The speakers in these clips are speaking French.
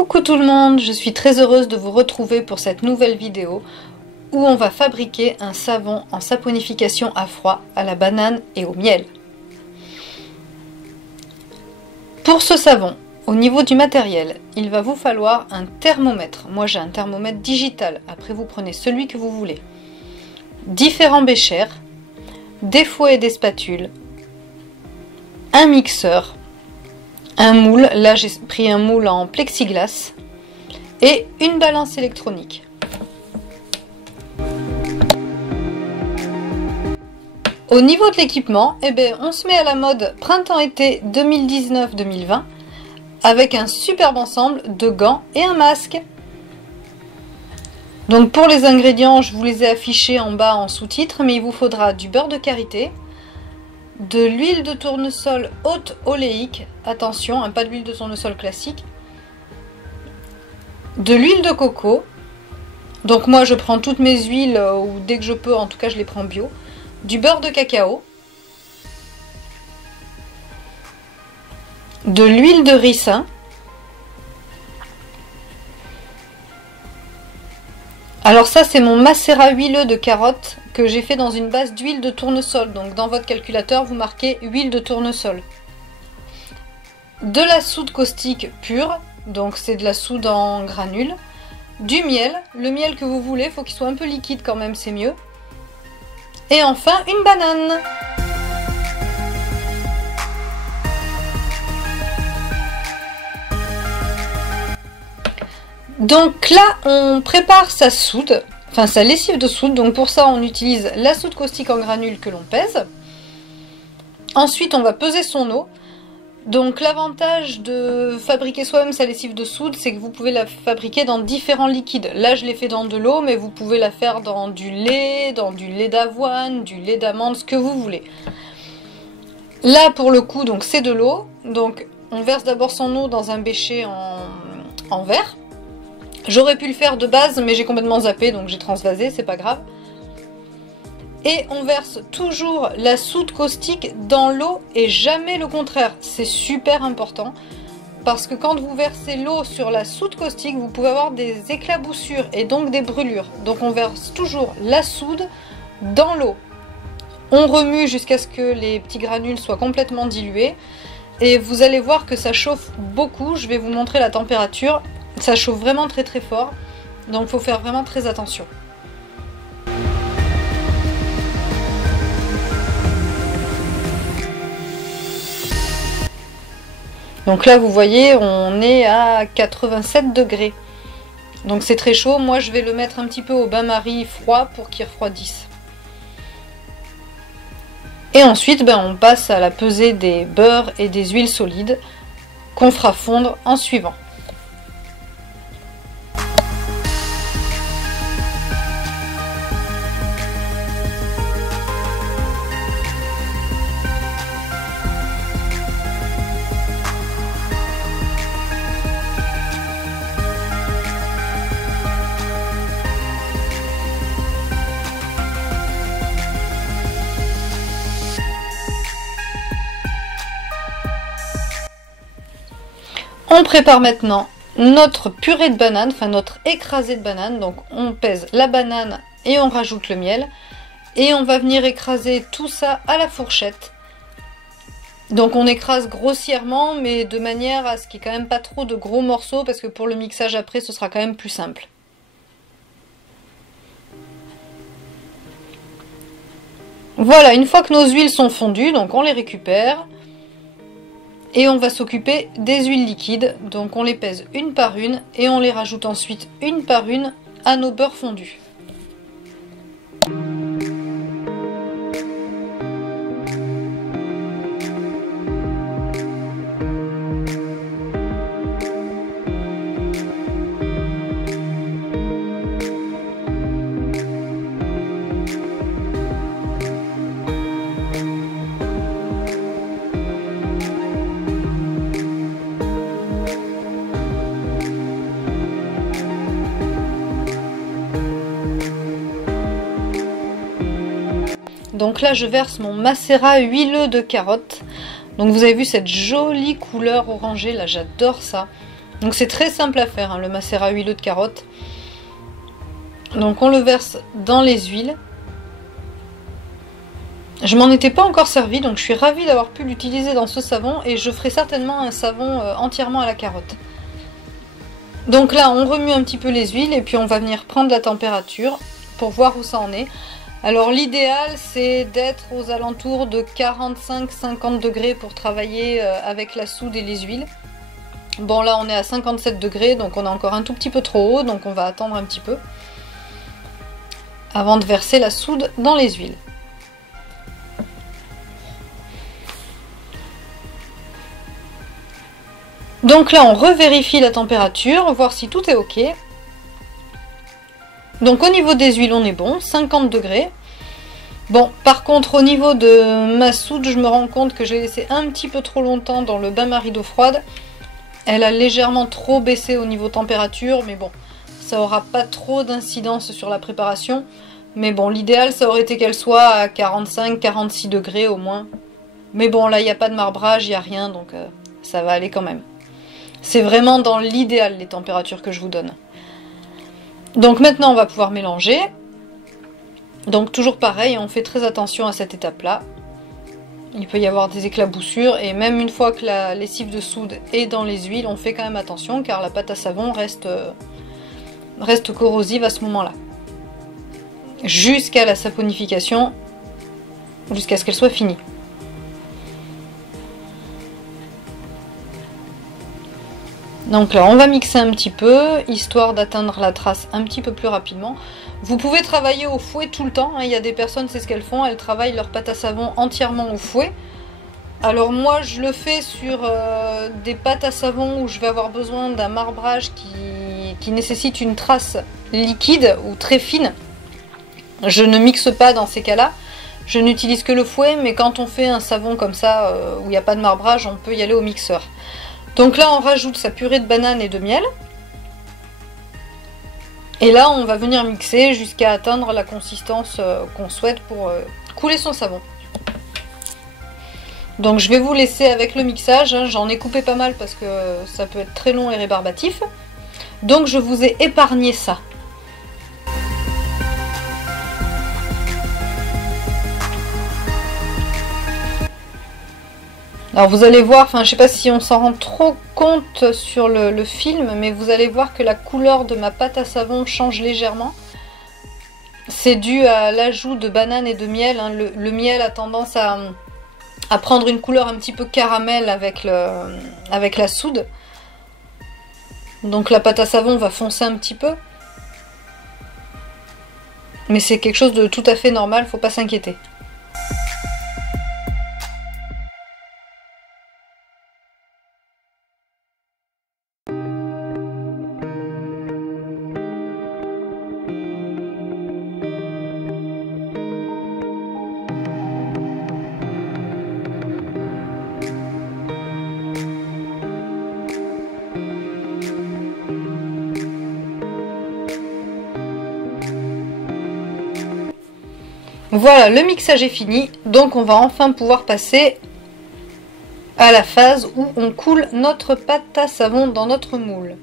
Coucou tout le monde, je suis très heureuse de vous retrouver pour cette nouvelle vidéo où on va fabriquer un savon en saponification à froid à la banane et au miel. Pour ce savon, au niveau du matériel, il va vous falloir un thermomètre. Moi j'ai un thermomètre digital, après vous prenez celui que vous voulez. Différents béchers, des fouets et des spatules, un mixeur, un moule, là j'ai pris un moule en plexiglas, et une balance électronique. Au niveau de l'équipement, on se met à la mode printemps-été 2019-2020 avec un superbe ensemble de gants et un masque. Donc pour les ingrédients, je vous les ai affichés en bas en sous-titres, mais il vous faudra du beurre de karité, de l'huile de tournesol haute oléique, attention, pas de l'huile de tournesol classique, de l'huile de coco, donc moi je prends toutes mes huiles, ou dès que je peux, en tout cas je les prends bio, du beurre de cacao, de l'huile de ricin, alors ça c'est mon macérat huileux de carotte que j'ai fait dans une base d'huile de tournesol, donc dans votre calculateur vous marquez huile de tournesol, de la soude caustique pure, donc c'est de la soude en granules, du miel, le miel que vous voulez, il faut qu'il soit un peu liquide quand même, c'est mieux, et enfin une banane. Donc là on prépare sa soude, enfin sa lessive de soude, donc pour ça on utilise la soude caustique en granules que l'on pèse. Ensuite on va peser son eau. Donc l'avantage de fabriquer soi-même sa lessive de soude, c'est que vous pouvez la fabriquer dans différents liquides. Là je l'ai fait dans de l'eau, mais vous pouvez la faire dans du lait d'avoine, du lait d'amande, ce que vous voulez. Là pour le coup donc c'est de l'eau, donc on verse d'abord son eau dans un bécher en verre. J'aurais pu le faire de base, mais j'ai complètement zappé, donc j'ai transvasé, c'est pas grave. Et on verse toujours la soude caustique dans l'eau et jamais le contraire. C'est super important parce que quand vous versez l'eau sur la soude caustique, vous pouvez avoir des éclaboussures et donc des brûlures. Donc on verse toujours la soude dans l'eau. On remue jusqu'à ce que les petits granules soient complètement dilués. Et vous allez voir que ça chauffe beaucoup. Je vais vous montrer la température. Ça chauffe vraiment très très fort. Donc il faut faire vraiment très attention. Donc là vous voyez on est à 87 degrés. Donc c'est très chaud. Moi je vais le mettre un petit peu au bain-marie froid pour qu'il refroidisse. Et ensuite on passe à la pesée des beurres et des huiles solides qu'on fera fondre en suivant. On prépare maintenant notre purée de banane, enfin notre écrasé de banane. Donc on pèse la banane et on rajoute le miel. Et on va venir écraser tout ça à la fourchette. Donc on écrase grossièrement, mais de manière à ce qu'il n'y ait quand même pas trop de gros morceaux, parce que pour le mixage après ce sera quand même plus simple. Voilà, une fois que nos huiles sont fondues, donc on les récupère. Et on va s'occuper des huiles liquides, donc on les pèse une par une et on les rajoute ensuite une par une à nos beurres fondus. Donc là je verse mon macérat huileux de carotte. Donc vous avez vu cette jolie couleur orangée, là j'adore ça. Donc c'est très simple à faire, hein, le macérat huileux de carotte. Donc on le verse dans les huiles. Je m'en étais pas encore servi, donc je suis ravie d'avoir pu l'utiliser dans ce savon et je ferai certainement un savon entièrement à la carotte. Donc là on remue un petit peu les huiles et puis on va venir prendre la température pour voir où ça en est. Alors l'idéal c'est d'être aux alentours de 45-50 degrés pour travailler avec la soude et les huiles. Bon là on est à 57 degrés donc on est encore un tout petit peu trop haut, donc on va attendre un petit peu avant de verser la soude dans les huiles. Donc là on revérifie la température, voir si tout est ok. Donc au niveau des huiles on est bon, 50 degrés. Bon par contre au niveau de ma soude je me rends compte que j'ai laissé un petit peu trop longtemps dans le bain-marie d'eau froide. Elle a légèrement trop baissé au niveau température, mais bon, ça aura pas trop d'incidence sur la préparation. Mais bon, l'idéal ça aurait été qu'elle soit à 45-46 degrés au moins. Mais bon là il n'y a pas de marbrage, il n'y a rien, donc ça va aller quand même. C'est vraiment dans l'idéal les températures que je vous donne. Donc maintenant on va pouvoir mélanger. Donc toujours pareil, on fait très attention à cette étape-là. Il peut y avoir des éclaboussures et même une fois que la lessive de soude est dans les huiles, on fait quand même attention car la pâte à savon reste corrosive à ce moment-là. Jusqu'à la saponification, jusqu'à ce qu'elle soit finie. Donc là on va mixer un petit peu, histoire d'atteindre la trace un petit peu plus rapidement. Vous pouvez travailler au fouet tout le temps, hein. Il y a des personnes, c'est ce qu'elles font, elles travaillent leur pâte à savon entièrement au fouet. Alors moi je le fais sur des pâtes à savon où je vais avoir besoin d'un marbrage qui nécessite une trace liquide ou très fine. Je ne mixe pas dans ces cas-là, je n'utilise que le fouet, mais quand on fait un savon comme ça où il n'y a pas de marbrage, on peut y aller au mixeur. Donc là on rajoute sa purée de banane et de miel. Et là on va venir mixer jusqu'à atteindre la consistance qu'on souhaite pour couler son savon. Donc je vais vous laisser avec le mixage, hein. J'en ai coupé pas mal parce que ça peut être très long et rébarbatif. Donc je vous ai épargné ça. Alors vous allez voir, enfin je sais pas si on s'en rend trop compte sur le film, mais vous allez voir que la couleur de ma pâte à savon change légèrement. C'est dû à l'ajout de banane et de miel, hein. Le miel a tendance à prendre une couleur un petit peu caramel avec la soude. Donc la pâte à savon va foncer un petit peu. Mais c'est quelque chose de tout à fait normal, faut pas s'inquiéter. Voilà, le mixage est fini, donc on va enfin pouvoir passer à la phase où on coule notre pâte à savon dans notre moule.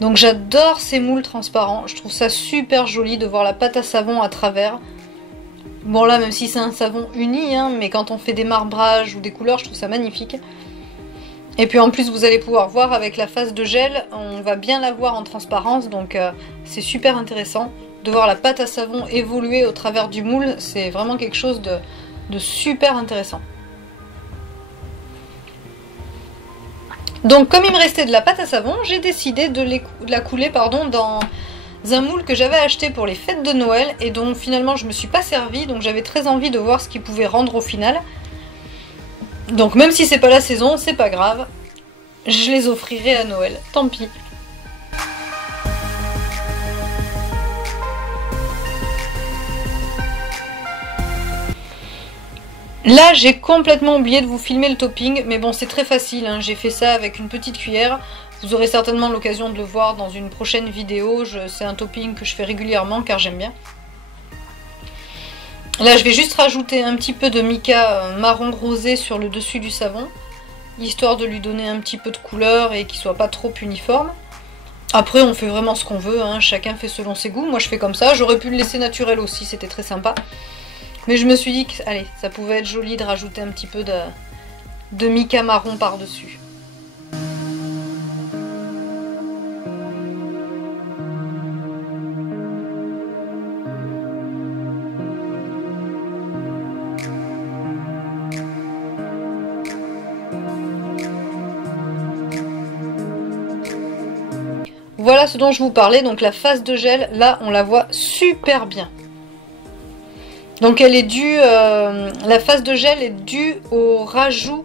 Donc j'adore ces moules transparents, je trouve ça super joli de voir la pâte à savon à travers. Bon là, même si c'est un savon uni, hein, mais quand on fait des marbrages ou des couleurs, je trouve ça magnifique. Et puis en plus vous allez pouvoir voir avec la phase de gel, on va bien la voir en transparence, donc c'est super intéressant. De voir la pâte à savon évoluer au travers du moule, c'est vraiment quelque chose de super intéressant. Donc comme il me restait de la pâte à savon, j'ai décidé de la couler dans un moule que j'avais acheté pour les fêtes de Noël et dont finalement je me suis pas servie, donc j'avais très envie de voir ce qu'il pouvait rendre au final. Donc même si c'est pas la saison, c'est pas grave, je les offrirai à Noël, tant pis. Là j'ai complètement oublié de vous filmer le topping, mais bon c'est très facile, hein. J'ai fait ça avec une petite cuillère. Vous aurez certainement l'occasion de le voir dans une prochaine vidéo, c'est un topping que je fais régulièrement car j'aime bien. Là je vais juste rajouter un petit peu de mica marron rosé sur le dessus du savon. histoire de lui donner un petit peu de couleur et qu'il soit pas trop uniforme. Après on fait vraiment ce qu'on veut, hein, chacun fait selon ses goûts, moi je fais comme ça, j'aurais pu le laisser naturel aussi, c'était très sympa. Mais je me suis dit que allez, ça pouvait être joli de rajouter un petit peu de mica marron par-dessus. Voilà ce dont je vous parlais, donc la phase de gel, là on la voit super bien. Donc elle est due, la phase de gel est due au rajout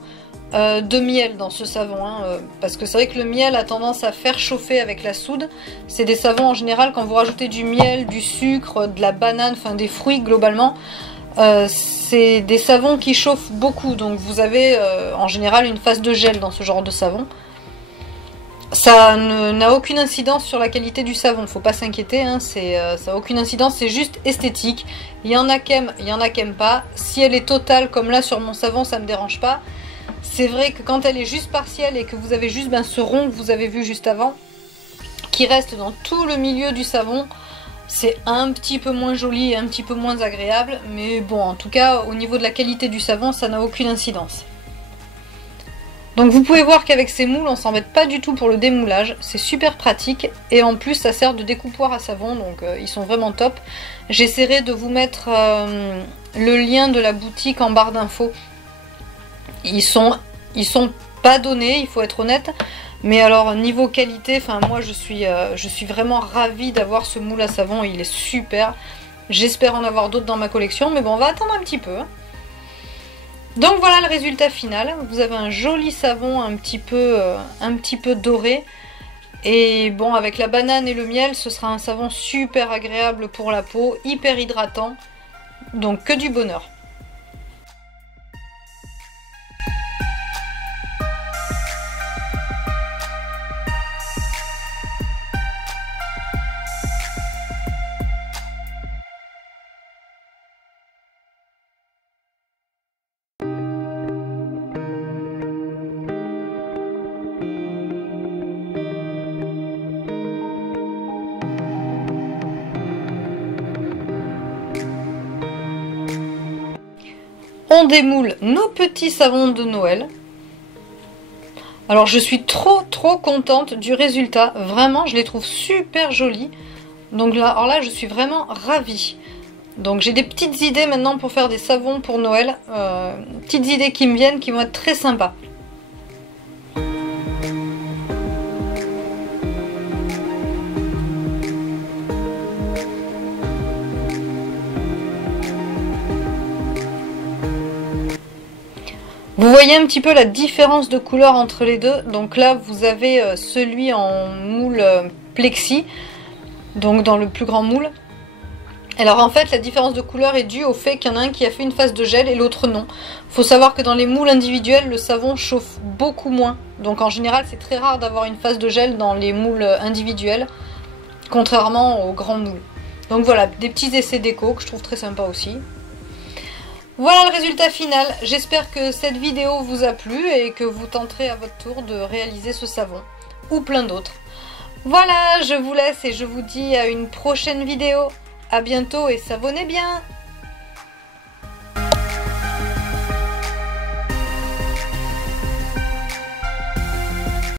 de miel dans ce savon, hein, parce que c'est vrai que le miel a tendance à faire chauffer avec la soude. C'est des savons en général, quand vous rajoutez du miel, du sucre, de la banane, enfin des fruits globalement, c'est des savons qui chauffent beaucoup, donc vous avez en général une phase de gel dans ce genre de savon. Ça n'a aucune incidence sur la qualité du savon, faut pas s'inquiéter, hein, ça n'a aucune incidence, c'est juste esthétique. Il y en a qui aiment, il y en a qui n'aiment pas. Si elle est totale, comme là sur mon savon, ça me dérange pas. C'est vrai que quand elle est juste partielle et que vous avez juste ce rond que vous avez vu juste avant, qui reste dans tout le milieu du savon, c'est un petit peu moins joli et un petit peu moins agréable. Mais bon, en tout cas, au niveau de la qualité du savon, ça n'a aucune incidence. Donc vous pouvez voir qu'avec ces moules, on s'embête pas du tout pour le démoulage, c'est super pratique et en plus ça sert de découpoir à savon, donc ils sont vraiment top. J'essaierai de vous mettre le lien de la boutique en barre d'infos. Ils sont pas donnés, il faut être honnête, mais alors niveau qualité, enfin moi je suis vraiment ravie d'avoir ce moule à savon, il est super. J'espère en avoir d'autres dans ma collection, mais bon on va attendre un petit peu. Donc voilà le résultat final, vous avez un joli savon un petit peu doré. Et bon, avec la banane et le miel, ce sera un savon super agréable pour la peau, hyper hydratant. Donc que du bonheur. On démoule nos petits savons de Noël. Alors je suis trop contente du résultat, vraiment je les trouve super jolis. Donc là, alors là je suis vraiment ravie. Donc j'ai des petites idées maintenant pour faire des savons pour Noël, petites idées qui me viennent qui vont être très sympas. Vous voyez un petit peu la différence de couleur entre les deux. Donc là vous avez celui en moule plexi, donc dans le plus grand moule. Alors en fait la différence de couleur est due au fait qu'il y en a un qui a fait une phase de gel et l'autre non. Faut savoir que dans les moules individuels le savon chauffe beaucoup moins. Donc en général c'est très rare d'avoir une phase de gel dans les moules individuels, contrairement aux grands moules. Donc voilà, des petits essais déco que je trouve très sympa aussi. Voilà le résultat final, j'espère que cette vidéo vous a plu et que vous tenterez à votre tour de réaliser ce savon, ou plein d'autres. Voilà, je vous laisse et je vous dis à une prochaine vidéo. À bientôt et savonnez bien!